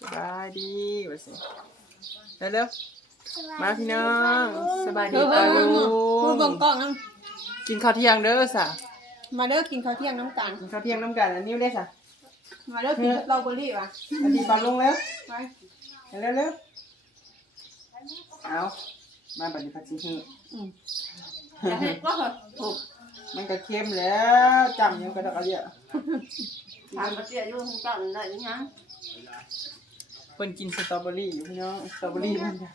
สบายดีว่าสิเร็วๆมาพี่น้องสบายดีเออปะเออลุพูดงกล้องๆนะกินข้าวเที่ยงเด้อสะมาเด้อกินข้าวเที่ยงน้ำกันกินข้าวเที่ยงน้ำกันอันนี้ได้สะมาเด้อกินสตรอเบอรี่ว่ะอันนี้ปลาลงแล้ว ไปเร็วเร็วๆเอามาบัดนี้พัดสิฮืออืมอย่าให้ก็เหอะโอ้มันก็เค็มแล้วจำยังกระดกกระเดีย ทานมาเตี้ยอยู่ข้างจังได้ยังยัง เพิ่นกินสตรอเบอรี่อยู่พี่น้องสตรอเบอรี่มันจะ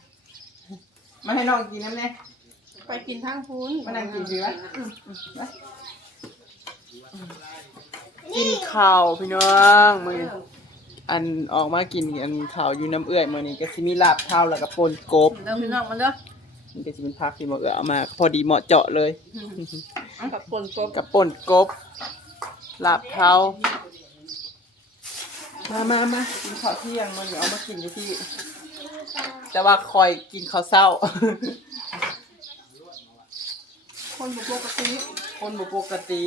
มาให้น้องกินน้ำแน่ไปกินทางพุ้นมานั่งกินสิวะไปกินข้าวพี่น้องมืออันออกมากินอันข้าวอยู่น้ำเอื้อยมื้อนี้ก็สิมีลาบเท้าแล้วก็ปนกบเด้อพี่น้องมาเด้อมันก็สิเป็นผักที่หมาเอื้อยเอามา พอดีเหมาะเจาะเลย กับปนกบกับป่นกบลาบเท้า มามามากินข้าวเที่ยงมันเอามากินอยู่ที่ แต่ว่าคอยกินข้าวเศร้า คนบุกปกติ คนบ่ปกติ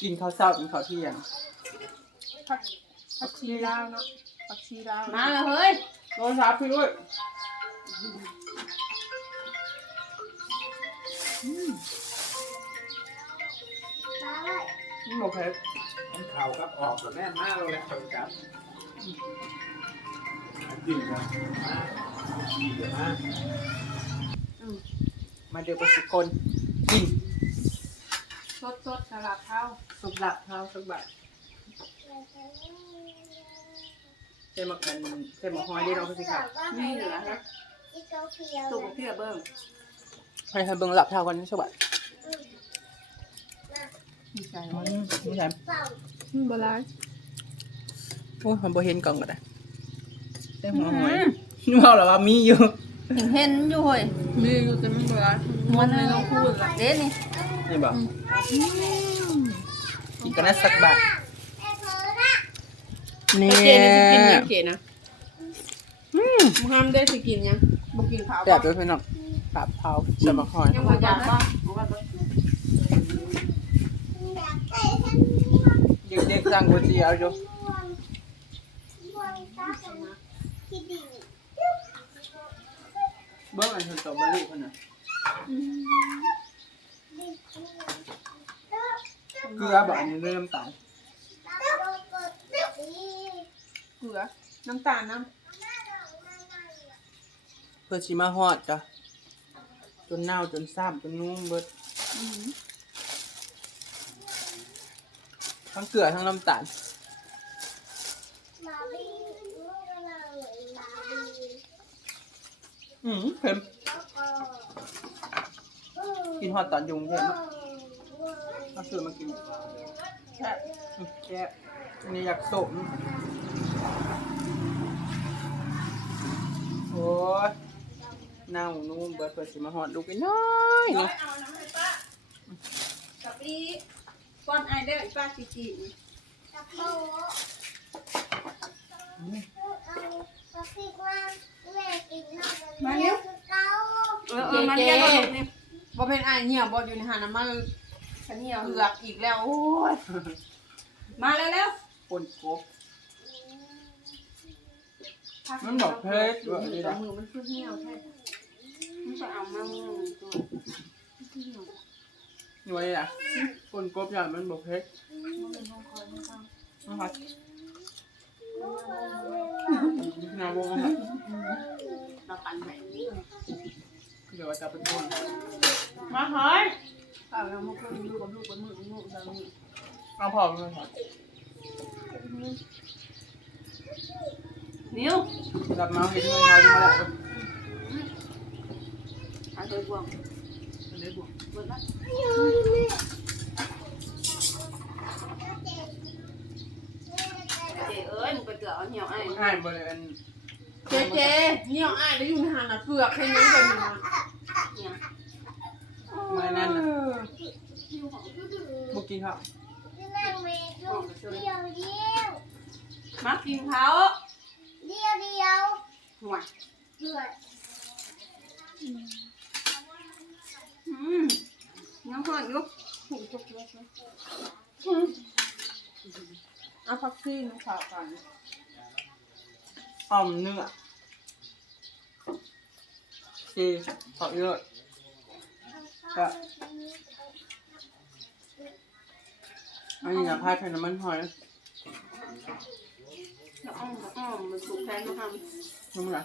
กินข้าวเช้ากินข้าวเที่ยงผักผักชีลาวเนาะผักชีลาวมาแล้วเฮ้ยโทรศัพท์พี่ด้วยนี่โอเค มันเข่ากับออกกับแม่นมากเลยแหละครับจริงครับดีเลยมากมาเดี๋ยวไปสิคนกินสดสดสลัดเท้าสุกหลับเท้าสักบาทเส้นหมักกันเส้นหมักหอยได้เราก็สิครับนี่เหลือนะตุ่มเตี้ยเบิ่งให้ให้เบิ่งหลับเท้ากันสักบา ทดีใจอืว่ะมไม่ใช่โบราณโอ้ยมันบ่เห็นกล่องก็ได้เส้นหัวหอยนี่ว่าหรอว่ามีอยู่เห็นอยู่เฮ้ยมีอยู่แต่ไม่โบราณมันไม่ต้องพูดละเด้นี่นี่บอกกินกันนะสักบาทเนี่ เจนี่สิกินยังเจนะอืมห้ามได้สิกินยังบ่กินข้าวแดดด้วยพี่น้องปราบเผาสมักหอยยังบ่อยากบ้าบ้าง เด็กๆสั่งก๋วยเตี๋ยวอยู่เบิ้งอันสตรอเบอรี่คนน่ะเกลือบอกอันนี้ด้วยน้ำตาลเกลือน้ำตาลน้เพื่อชิมาฮอดจ้ะจนเน่าจนซ้ำจนนุ่มเบิด ทั้งเกลือทั้งน้ำตาลอืมเค็มกินฮอดตอนยุงเค็มอะเอาซื้อมากินแซ่บแซ่บอันนี้อยากสมโอ้ยเน่านุ่มเบิร์ดเพื่อชิมาฮอดลูกอีน้อยนี่เอาน้ำให้ป้ากับอีก้อนไอเด้ออีป้าจีจีเออเออมันเรียกว่าลูกนี่บ่เป็นไอเหี่ยวบ่อยู่ในหาน้ำมันฉันเหนียวเหือกอีกแล้วโอ้ยมาแล้วแล้วปนกบพักมันบอกเพชรดูว่ามืดีอนะ มือมันคือเหี่ยวแท้มันจะเอามามือตัว หน่วยอะปนกบอย่างมันบอกเพชรนะครับนาวงครับเราปั่นไหนเดี๋ยวจะเป็นต้นมาเฮ้ยเอาแล้วมาคุยดูกับลูกกับมือกับมือกับมือเอาพอเลยครับนิ้วดับน้ำเห็นเงินน้อยมาแล้วหาตัวบวงได้บวกเบิดละ เจ๊เอ้ยมึงไปเตือเอาเหี่ยวไอ้ให้บริเวณเจ๊เจ๊เหี่ยวไอแล้วอยู่ในหาน่ะเผือกให้ยังเป็นอยู่นะเนี่ยเมื่อนั้นนะบุกินครับมากินเขาหัวอืม น้ำหอนลูกถูกถูกถูกเอาพักซี่มาข่าวกันอ้อมเนื้อซีขอเยอะก็อันนี้นะพาดใส่น้ำมันหอยแล้วอ้อมอ้อมมันสุกแทนมาทนุ่มนะ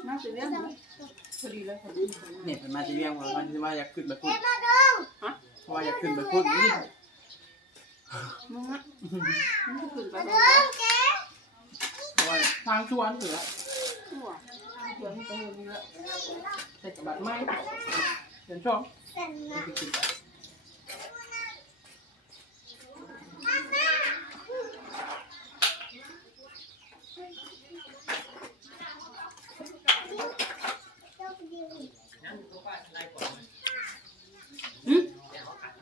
ำน่าจะเลี้ยงนะพ อดีเลยพอดีเนี่ยเป็นมาจะเรียงว่ามันที่ว่าอยากขึ้นไปพูดฮะเพราะว่าอยากขึ้นไปพูดนี่มึงอะมึงจะขึ้นไปตรงเพราะว่าทางชวนเสือตัวเดี๋ยวมันจะเห็นนี่แหละใส่กระบาดไม้เดี๋ยวชอบมันจะขึ้นไป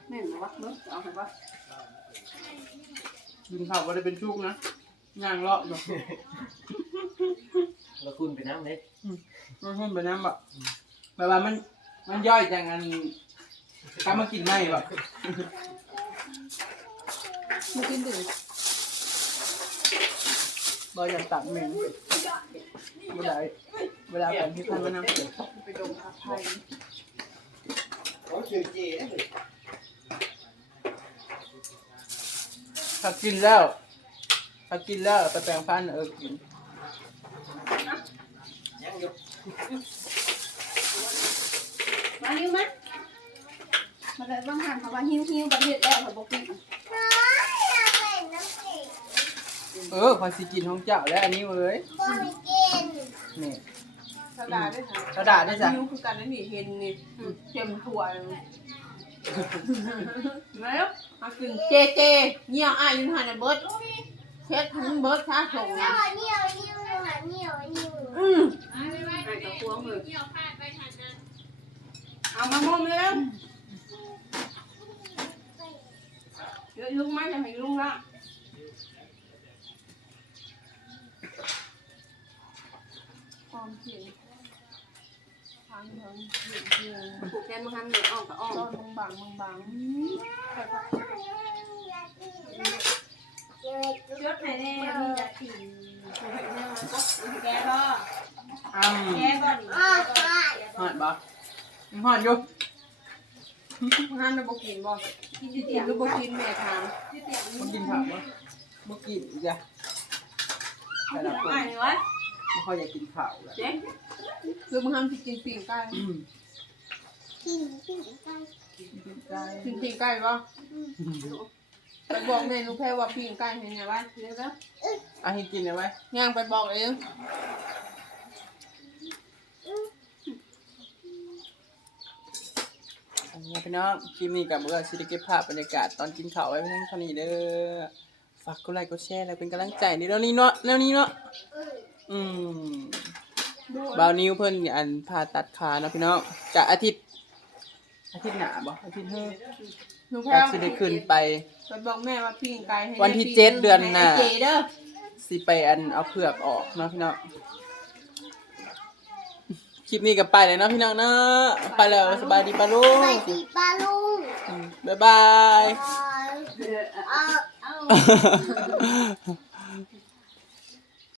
แม่นวะเนาะเอาไปวะกินข้าวก็ได้เป็นชุกนะย่างเลาะอยู่แล้วคุณไปน้ำเล็กมันหุ่นไปน้ำแบบแบบว่ามันมันย่อยจากอันกลับมากินไม่แบบมึงกินดื่มบอยากตัดเหม็นเวลาเวลาผมที่ท่านมานำไปดมอาภัยเขาชื่อเจ๊ ถ้ากินแล้ว ถ้ากินแล้วไปแปลงฟันเออกินยังอยู่มาหิวไหมมาเลยบ้างหันเขาว่าหิวหิวประเทศแล้วเขาบอกกินเออพอสิกินของเจ้าแล้วอันนี้เว้ยนี่สลาด้วยค่ะกระดาษด้วยจ้ะหิวคือกันนั่นนี่เห็นนี่เต็มถั่วแล้ว มากินเจเจเงี้ยวอ้ายยืนหันเบิร์ดเช็ดทั้งเบิร์ดช้าส่งนะอืมไอ้ตะพวงเลยเอามามุมเร็วเดี๋ยวลุงไม่จะให้ลุงละความเพียรทางเดินเพียรเพียรผูกแกนมาทำเหนืออ้อมกับอ้อมบางบางบางบางเลือกไหนแน่มีจะตีผูกแกนมาก็แกบ่อ้แกบ่หอดบ่หอดอยู่ห้ามจะบอกินบ่กินจะตีหรือบอกินแม่ทานมันกินข้าวบ่บกินอีกจ้ะแต่ละคนง่ายเลยวะ ไม่ค่อยอยากกินข้าวแหละเจ๊คือมึงทำสิกินปีกไก่อืมกินไก่กินปีกไก่บ่ไปบอกแม่ลูกแพ้ว่าปีกไก่เห็นไงวะเดี๋ยวนะอะให้กินได้ไหมย่างไปบอกเองอันนี้พี่น้องคลิปนี้กับเบื่อสิได้เก็บภาพบรรยากาศตอนกินข้าวไว้เพียงเท่านี้เด้อ ฝากกดไลค์กดแชร์แล้วเป็นกำลังใจในเรื่องนี้เนาะเรื่องนี้เนาะ อืมบาวนิ้วเพิ่นอันผ่าตัดขาเนาะพี่น้องจะอาทิตย์ อาทิตย์หน้าบ่อาทิตย์เฮ้อลูกก็แพ้สิได้ขึ้นไป ไปบอกแม่ว่าปีกไก่ให้วันที่เจ็ดเดือนหน้าให้เจเด้อสิไปอันเอาเผือกออกเนาะพี่น้องคลิปนี้ก็ไปเลยเนาะพี่น้องเนาะไปแล้วสบายดีปะลุงไปสีปลาลุงอืมบ๊ายบาย เอาเอา เอา